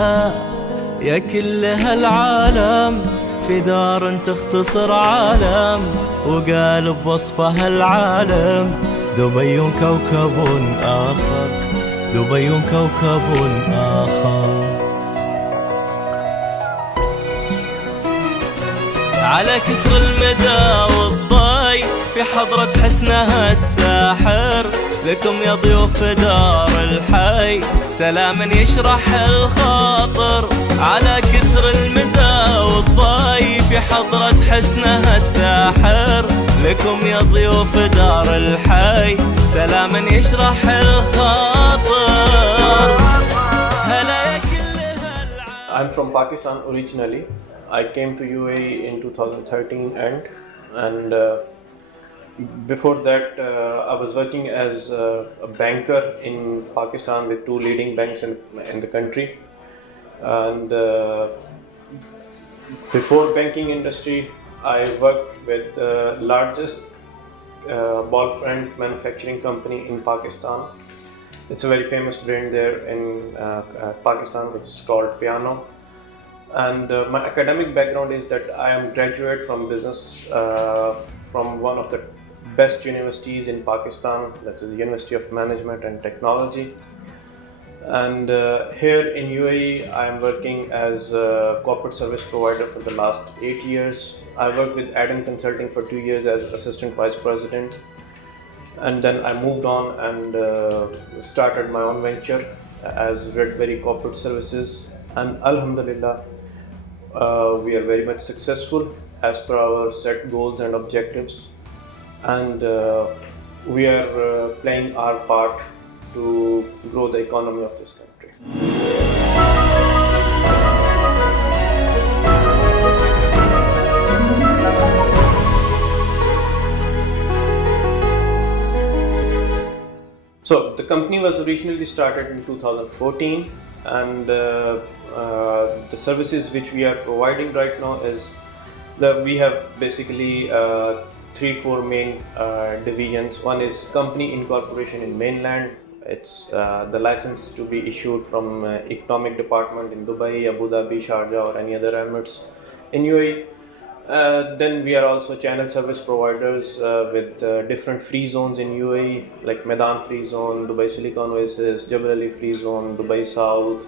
اسمها يا كل هالعالم، في دار تختصر عالم وقال بوصفها العالم دبي كوكب آخر، دبي كوكب آخر. على كثر المدى والضي في حضرة حسنها الساحر، لكم يا ضيوف دار الحي سلاما يشرح الخاطر. على كثر المدى والضي في حضرة حسنها الساحر، لكم يا ضيوف دار الحي سلاما يشرح الخاطر. هلا يا كل I'm from Pakistan originally. I came to UAE in 2013 and before that I was working as a banker in Pakistan with two leading banks in the country. And before banking industry, I worked with the largest ball print manufacturing company in Pakistan. It's a very famous brand there in Pakistan. It's called Piano. And my academic background is that I am graduate from business from one of the best universities in Pakistan, that's the University of Management and Technology. And here in UAE, I am working as a corporate service provider for the last 8 years. I worked with Adam Consulting for 2 years as assistant vice president. And then I moved on and started my own venture as Redberry Corporate Services. And Alhamdulillah, we are very much successful as per our set goals and objectives. And we are playing our part to grow the economy of this country. So the company was originally started in 2014, and the services which we are providing right now is that we have basically 3-4 main divisions. One is company incorporation in mainland. It's the license to be issued from economic department in Dubai, Abu Dhabi, Sharjah or any other emirates in UAE. Then we are also channel service providers with different free zones in UAE, like Medan Free Zone, Dubai Silicon Oasis, Jebel Ali Free Zone, Dubai South,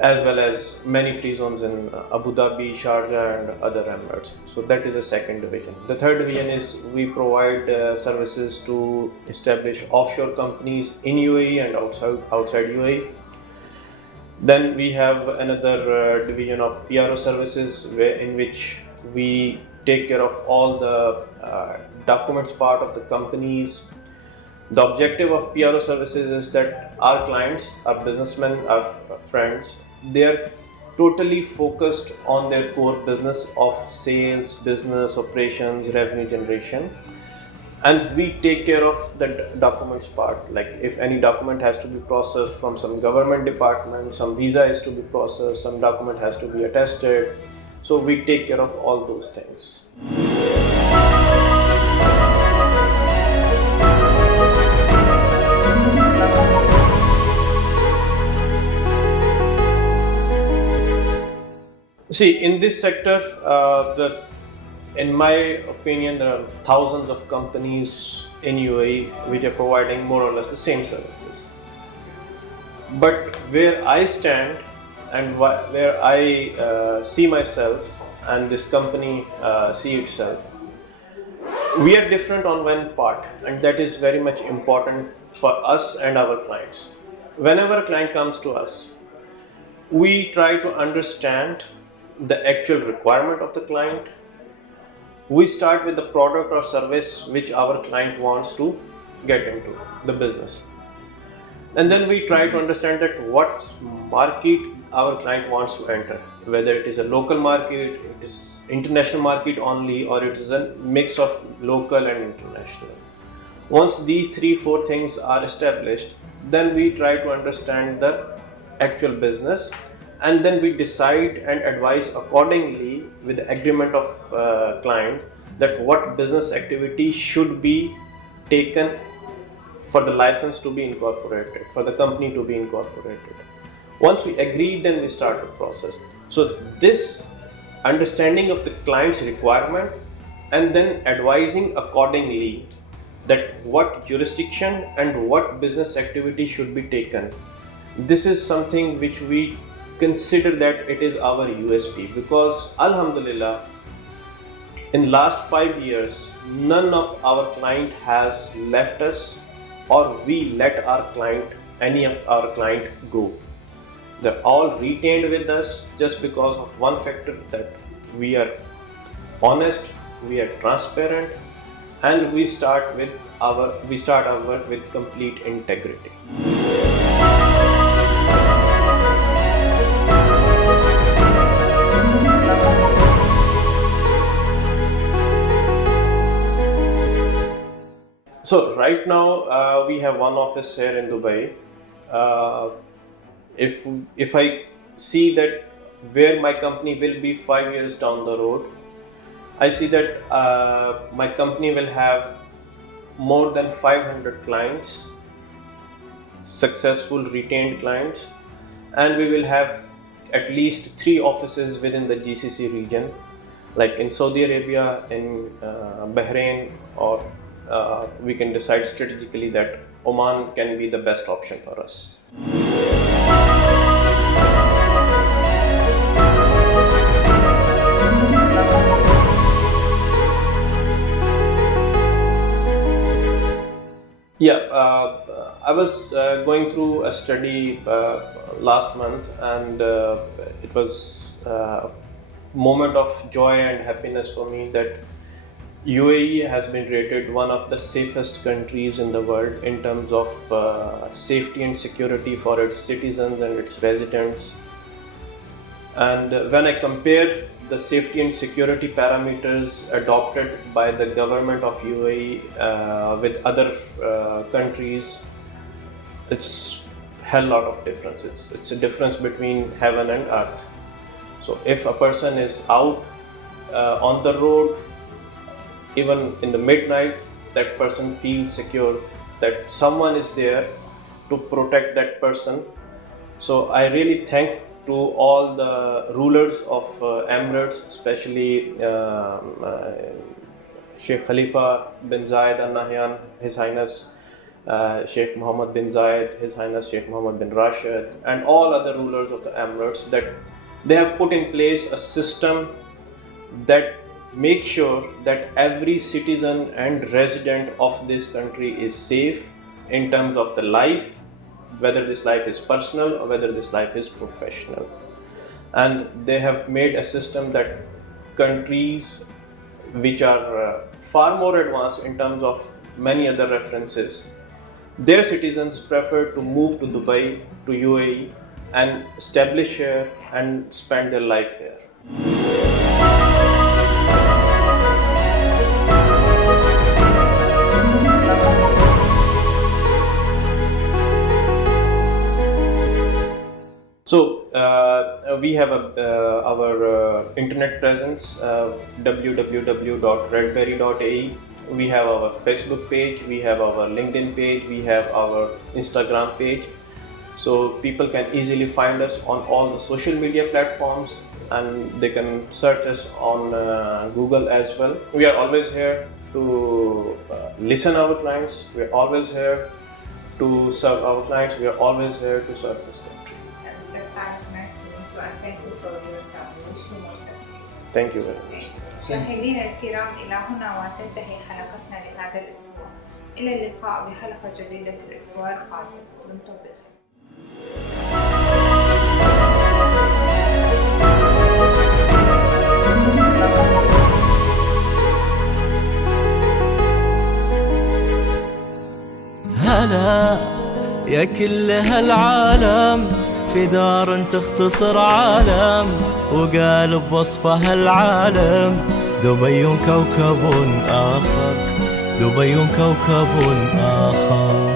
as well as many free zones in Abu Dhabi, Sharjah and other emirates. So that is the second division. The third division is we provide services to establish offshore companies in UAE and outside UAE. Then we have another division of PRO services in which we take care of all the documents part of the companies. The objective of PRO services is that our clients, our businessmen, our friends, they are totally focused on their core business of sales, business, operations, revenue generation. And we take care of the documents part. Like if any document has to be processed from some government department, some visa is to be processed, some document has to be attested. So we take care of all those things. See, in this sector, in my opinion, there are thousands of companies in UAE which are providing more or less the same services. But where I stand and where I see myself and this company see itself, we are different on one part, and that is very much important for us and our clients. Whenever a client comes to us, we try to understand the actual requirement of the client. We start with the product or service which our client wants to get into the business, and then we try to understand that what market our client wants to enter, whether it is a local market, it is international market only, or it is a mix of local and international. Once these 3-4 things are established, then we try to understand the actual business, and then we decide and advise accordingly with the agreement of client that what business activity should be taken for the license to be incorporated, for the company to be incorporated. Once we agree, then we start the process. So this understanding of the client's requirement and then advising accordingly that what jurisdiction and what business activity should be taken. This is something which we consider that it is our USP, because Alhamdulillah, in last 5 years, none of our client has left us or we let any of our client go. They're all retained with us just because of one factor, that we are honest, we are transparent, and we start our work with complete integrity. So right now we have one office here in Dubai. If I see that where my company will be 5 years down the road, I see that my company will have more than 500 clients, successful retained clients, and we will have at least 3 offices within the GCC region, like in Saudi Arabia, in Bahrain, or we can decide strategically that Oman can be the best option for us. I was going through a study last month, and it was a moment of joy and happiness for me that UAE has been rated one of the safest countries in the world in terms of safety and security for its citizens and its residents. And when I compare the safety and security parameters adopted by the government of UAE with other countries, it's hell lot of difference. It's a difference between heaven and earth. So if a person is out on the road, even in the midnight, that person feels secure that someone is there to protect that person. So I really thank to all the rulers of Emirates, especially Sheikh Khalifa bin Zayed Al Nahyan, His Highness Sheikh Mohammed bin Zayed, His Highness Sheikh Mohammed bin Rashid, and all other rulers of the Emirates, that they have put in place a system that make sure that every citizen and resident of this country is safe in terms of the life, whether this life is personal or whether this life is professional. And they have made a system that countries which are far more advanced in terms of many other references, their citizens prefer to move to Dubai, to UAE, and establish here and spend their life here. So we have our internet presence, www.redberry.ae. We have our Facebook page, we have our LinkedIn page, we have our Instagram page. So people can easily find us on all the social media platforms, and they can search us on Google as well. We are always here to listen our clients. We are always here to serve our clients. We are always here to serve this country. Nice to meet you, and thank you for your time. Wish you more success. Thank you very much. مشاهدينا الكرام، إلى هنا وتنتهي حلقتنا لهذا الأسبوع. إلى اللقاء بحلقة جديدة في الأسبوع القادم. دمتم بخير. هلا يا كل هالعالم، في دار تختصر عالم، وقال بوصفها العالم دبي كوكب آخر، دبي كوكب آخر.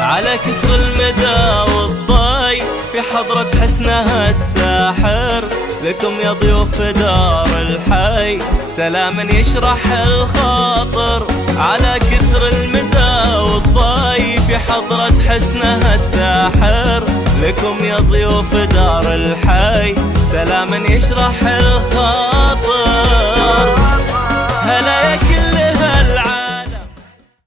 على كثر المدى والضي في حضرة حسنها الساحر، لكم يا ضيوف دار الحي سلام يشرح الخاطر، على كثر المدى والضيف حضرة حسنها الساحر. لكم يا ضيوف دار الحي سلام يشرح الخاطر. هلا يا كل